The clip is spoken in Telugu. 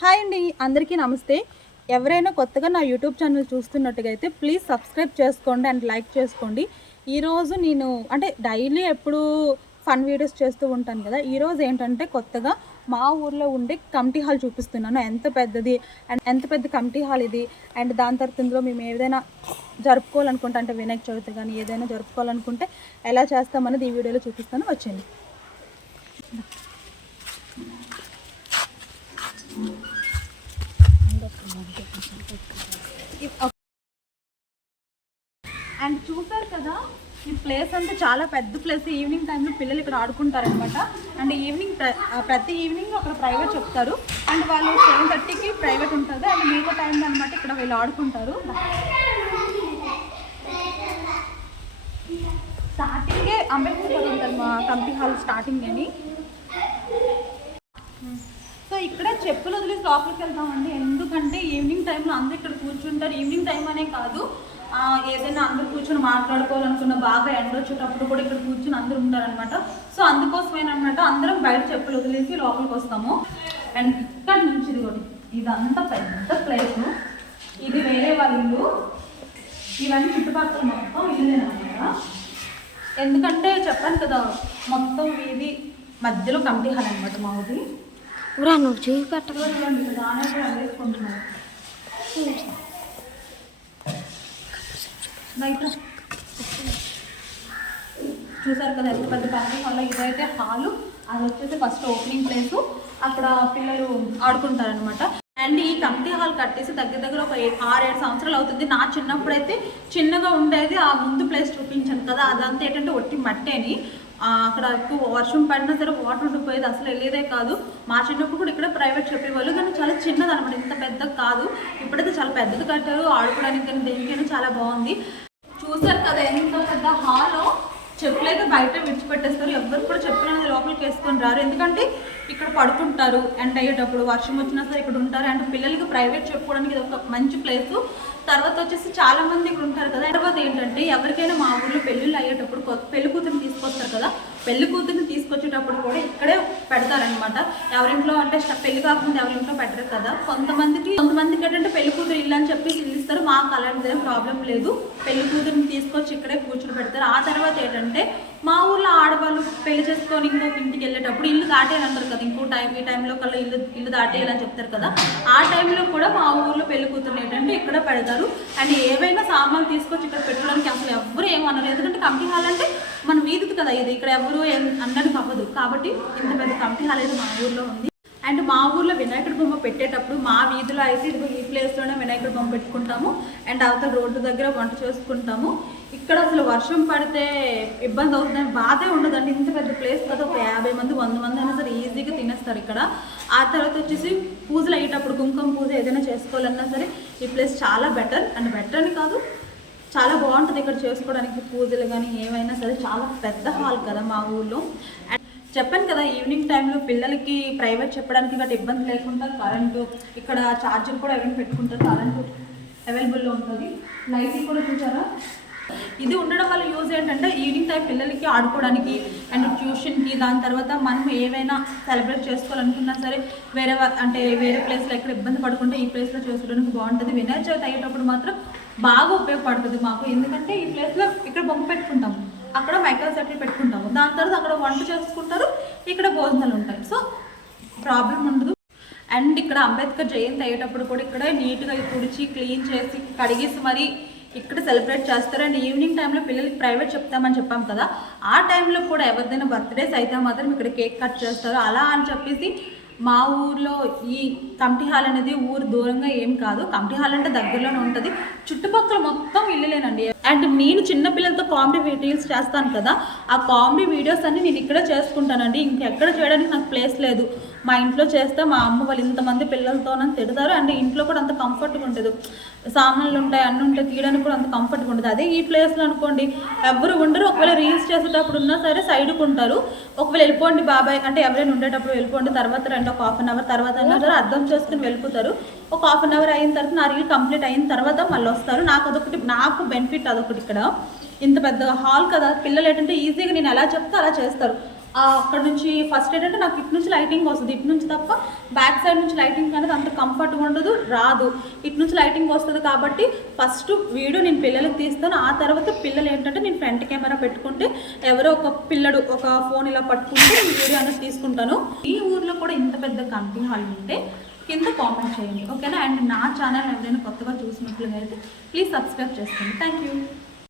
హాయ్ అండి, అందరికీ నమస్తే. ఎవరైనా కొత్తగా నా యూట్యూబ్ ఛానల్ చూస్తున్నట్టుగా అయితే ప్లీజ్ సబ్స్క్రైబ్ చేసుకోండి అండ్ లైక్ చేసుకోండి. ఈరోజు నేను డైలీ ఎప్పుడు ఫన్ వీడియోస్ చేస్తూ ఉంటాను కదా. ఈరోజు ఏంటంటే కొత్తగా మా ఊర్లో ఉండే కమిటీ హాల్ చూపిస్తున్నాను. ఎంత పెద్దది అండ్ ఎంత పెద్ద కమిటీ హాల్ ఇది. అండ్ దాని తర్వాత ఇందులో మేము ఏదైనా జరుపుకోవాలనుకుంటే అంటే వినాయక చవితి కానీ ఏదైనా జరుపుకోవాలనుకుంటే ఎలా చేస్తామన్నది ఈ వీడియోలో చూపిస్తాను. వచ్చేయండి. అండ్ చూసారు కదా, ఈ ప్లేస్ అంతా చాలా పెద్ద ప్లేస్. ఈవినింగ్ టైంలో పిల్లలు ఇక్కడ ఆడుకుంటారనమాట. అండ్ ప్రతి ఈవినింగ్ అక్కడ ప్రైవేట్ చెప్తారు. అండ్ వాళ్ళు 7:30కి ప్రైవేట్ ఉంటుంది. అండ్ మిగతా టైం అనమాట ఇక్కడ వీళ్ళు ఆడుకుంటారు. స్టార్టింగే అంబేద్కర్ ఉంటుంది మా కమిటీ హాల్ స్టార్టింగ్ అని. సో ఇక్కడ చెప్పులు వదిలేసి లోపలికి వెళ్తామండి. ఎందుకంటే ఈవినింగ్ టైంలో అందరూ ఇక్కడ కూర్చుంటారు. ఈవినింగ్ టైం అనే కాదు, ఏదైనా అందరూ కూర్చొని మాట్లాడుకోవాలనుకున్న బాగా ఎండ వచ్చేటప్పుడు కూడా ఇక్కడ కూర్చొని అందరూ ఉంటారనమాట. సో అందుకోసమేనమాట అందరం బయట చెప్పులు వదిలేసి లోపలికి వస్తాము. అండ్ ఇక్కడ నుంచి ఇదంతా పెద్ద ప్లేస్. ఇది వేరే వాళ్ళ ఇల్లు. ఇవన్నీ చుట్టుపక్కల మొత్తం ఇల్లులేనమాట. ఎందుకంటే చెప్పాను కదా, మొత్తం వీధి మధ్యలో కమిటీ హాల్ అనమాట మా ఊరి. నువ్వు చేయి వేసుకుంటున్నారు. చూసారు కదా ఎంత పెద్ద కమిటీ హాల్. ఇదైతే హాలు, అది వచ్చేసి ఫస్ట్ ఓపెనింగ్ ప్లేసు. అక్కడ పిల్లలు ఆడుకుంటారనమాట. అండ్ ఈ కమిటీ హాల్ కట్టేసి దగ్గర ఒక 6-7 సంవత్సరాలు అవుతుంది. నా చిన్నప్పుడైతే చిన్నగా ఉండేది. ఆ ముందు ప్లేస్ చూపించాను కదా, అదంతా ఏంటంటే ఒట్టి మట్టేని. అక్కడ ఎక్కువ వర్షం పడినా సరే వాటర్ ఉండిపోయేది, అసలు వెళ్ళేదే కాదు. మా చిన్నప్పుడు కూడా ఇక్కడ ప్రైవేట్ చెప్పేవాళ్ళు, కానీ చాలా చిన్నది అనమాట, ఇంత పెద్దగా కాదు. ఇప్పుడైతే చాలా పెద్దది కట్టారు. ఆడుకోవడానికి కానీ దేనికైనా చాలా బాగుంది. చూసారు కదా ఎంత పెద్ద హాలో. చెప్పులైతే బయట విడిచిపెట్టేస్తారు. ఎవరు కూడా చెప్పులు అనేది లోపలికి వేసుకొని రారు. ఎందుకంటే ఇక్కడ పడుకుంటారు ఎండ అయ్యేటప్పుడు, వర్షం వచ్చినా సరే ఇక్కడ ఉంటారు. అండ్ పిల్లలకి ప్రైవేట్ చెప్పుకోవడానికి ఇది ఒక మంచి ప్లేసు. తర్వాత వచ్చేసి చాలా మంది ఇక్కడ ఉంటారు కదా. తర్వాత ఏంటంటే ఎవరికైనా మా ఊళ్ళో పెళ్ళిళ్ళు అయ్యేటప్పుడు పెళ్లి కూతురిని తీసుకొస్తారు కదా, పెళ్లి కూతురిని తీసుకొచ్చేటప్పుడు కూడా ఇక్కడే పెడతారనమాట. ఎవరింట్లో అంటే పెళ్లి కాకుండా ఎవరింట్లో పెట్టరు కదా. కొంతమందికి ఏంటంటే పెళ్లి కూతురు ఇల్లు అని చెప్పి ఇల్లు ఇస్తారు. మాకు అలాంటిది ఏం ప్రాబ్లం లేదు. పెళ్లి కూతురిని తీసుకొచ్చి ఇక్కడే కూర్చుని పెడతారు. ఆ తర్వాత ఏంటంటే మా ఊర్లో ఆడవాళ్ళు పెళ్లి చేసుకొని ఇంకొక ఇంటికి వెళ్ళేటప్పుడు ఇల్లు దాటేయాలంటారు కదా. ఈ టైంలో కల్లా ఇల్లు దాటేయాలని చెప్తారు కదా. ఆ టైంలో కూడా మా ఊర్లో పెళ్లి కూతురు ఏంటంటే ఇక్కడ పెడతారు. అండ్ ఏవైనా సామాన్లు తీసుకొచ్చి ఇక్కడ పెట్టడానికి అసలు ఎవరు ఏమన్నారు. ఎందుకంటే కమిటీ హాల్ అంటే మన వీధిది కదా ఇది, ఇక్కడ ఎవరు ఏం అనడానికి అవ్వదు. కాబట్టి ఇంత పెద్ద కమిటీ హాల్ అయితే మా ఊర్లో ఉంది. అండ్ మా ఊర్లో వినాయకుడి బొమ్మ పెట్టేటప్పుడు మా వీధిలో అయితే ఈ ప్లేస్లోనే వినాయకుడి బొమ్మ పెట్టుకుంటాము. అండ్ అవతల రోడ్డు దగ్గర వంట చేసుకుంటాము. ఇక్కడ అసలు వర్షం పడితే ఇబ్బంది అవుతుందని బాధే ఉండదండి. ఇంత పెద్ద ప్లేస్ కదా, ఒక 50 మంది 100 మంది అయినా సరే ఈజీగా తినేస్తారు ఇక్కడ. ఆ తర్వాత వచ్చేసి పూజలు అయ్యేటప్పుడు కుంకుమ పూజ ఏదైనా చేసుకోవాలన్నా సరే ఈ ప్లేస్ చాలా బెటర్. అండ్ బెటర్ అని కాదు, చాలా బాగుంటుంది ఇక్కడ చేసుకోవడానికి. పూజలు కానీ ఏమైనా సరే చాలా పెద్ద హాల్ కదా మా ఊళ్ళో. అండ్ చెప్పాను కదా, ఈవినింగ్ టైంలో పిల్లలకి ప్రైవేట్ చెప్పడానికి గట్రా ఇబ్బంది లేకుండా కరెంటు ఇక్కడ ఛార్జర్ కూడా ఎవరైనా పెట్టుకుంటారు. కరెంటు అవైలబుల్లో ఉంటుంది. లైటింగ్ కూడా చూసారా. ఇది ఉండడం వల్ల యూజ్ ఏంటంటే ఈవినింగ్ టైం పిల్లలకి ఆడుకోవడానికి అండ్ ట్యూషన్కి, దాని తర్వాత మనం ఏవైనా సెలబ్రేట్ చేసుకోవాలనుకున్నా సరే వేరే ప్లేస్లో ఎక్కడ ఇబ్బంది పడకుండా ఈ ప్లేస్లో చేసుకోవడానికి బాగుంటుంది. వినాయక చవితి అయ్యేటప్పుడు మాత్రం బాగా ఉపయోగపడుతుంది మాకు. ఎందుకంటే ఈ ప్లేస్లో ఇక్కడ బొమ్మ పెట్టుకుంటాము, అక్కడ మైక్రో సెటిల్ పెట్టుకుంటాము, దాని తర్వాత అక్కడ వంట చేసుకుంటారు, ఇక్కడ భోజనాలు ఉంటాయి. సో ప్రాబ్లం ఉండదు. అండ్ ఇక్కడ అంబేద్కర్ జయంతి అయ్యేటప్పుడు కూడా ఇక్కడ నీట్గా తుడిచి క్లీన్ చేసి కడిగేసి మరి ఇక్కడ సెలబ్రేట్ చేస్తారు. అండ్ ఈవినింగ్ టైంలో పిల్లలకి ప్రైవేట్ చెప్తామని చెప్పాం కదా, ఆ టైంలో కూడా ఎవరిదైనా బర్త్డేస్ అయితే మాత్రం ఇక్కడ కేక్ కట్ చేస్తారు. అలా అని చెప్పేసి మా ఊర్లో ఈ కమిటీ హాల్ అనేది ఊరు దూరంగా ఏం కాదు. కమిటీ హాల్ అంటే దగ్గరలోనే ఉంటుంది. చుట్టుపక్కల మొత్తం ఇల్లులేనండి. అండ్ నేను చిన్నపిల్లలతో కామెడీ వీడియోస్ చేస్తాను కదా, ఆ కామెడీ వీడియోస్ అన్ని నేను ఇక్కడే చేసుకుంటానండి. ఇంకెక్కడ చేయడానికి నాకు ప్లేస్ లేదు. మా ఇంట్లో చేస్తే మా అమ్మ వాళ్ళు ఇంతమంది పిల్లలతో తిడతారు. అండ్ ఇంట్లో కూడా అంత కంఫర్ట్గా ఉంటుంది. సామాన్లు ఉంటాయి, అన్నీ ఉంటాయి, తీయడానికి కూడా అంత కంఫర్ట్గా ఉంటుంది. అదే ఈ ప్లేస్లో అనుకోండి ఎవరు ఉండరు. ఒకవేళ రీల్స్ చేసేటప్పుడు ఉన్నా సరే సైడ్కి ఉంటారు. ఒకవేళ వెళ్ళిపోండి బాబాయ్ అంటే ఎవరైనా ఉండేటప్పుడు వెళ్ళిపోండి, తర్వాత రండి ఒక 1/2 అవర్ తర్వాత అయినా సరే అర్థం చేసుకుని వెళ్ళిపోతారు. ఒక 1/2 అవర్ అయిన తర్వాత నా రీల్ కంప్లీట్ అయిన తర్వాత మళ్ళీ వస్తారు. నాకు బెనిఫిట్ అదొకటి. ఇక్కడ ఇంత పెద్ద హాల్ కదా, పిల్లలు ఏంటంటే ఈజీగా నేను ఎలా చెప్తే అలా చేస్తారు. అక్కడ నుంచి ఫస్ట్ ఏంటంటే నాకు ఇటు నుంచి లైటింగ్ వస్తుంది, ఇటు నుంచి తప్ప బ్యాక్ సైడ్ నుంచి లైటింగ్ అనేది అంత కంఫర్ట్గా ఉండదు, రాదు. ఇటు నుంచి లైటింగ్ వస్తుంది కాబట్టి ఫస్ట్ వీడియో నేను పిల్లలకు తీస్తాను. ఆ తర్వాత పిల్లలు ఏంటంటే నేను ఫ్రంట్ కెమెరా పెట్టుకుంటే ఎవరో ఒక పిల్లడు ఒక ఫోన్ ఇలా పట్టుకుంటే నేను వీడియో అనేది తీసుకుంటాను. ఈ ఊర్లో కూడా ఇంత పెద్ద కమిటీ హాల్ ఉంటే కింద కామెంట్ చేయండి, ఓకేనా. అండ్ నా ఛానల్ ఎవరైనా కొత్తగా చూసినట్లుగా అయితే ప్లీజ్ సబ్స్క్రైబ్ చేసుకోండి. Thank you.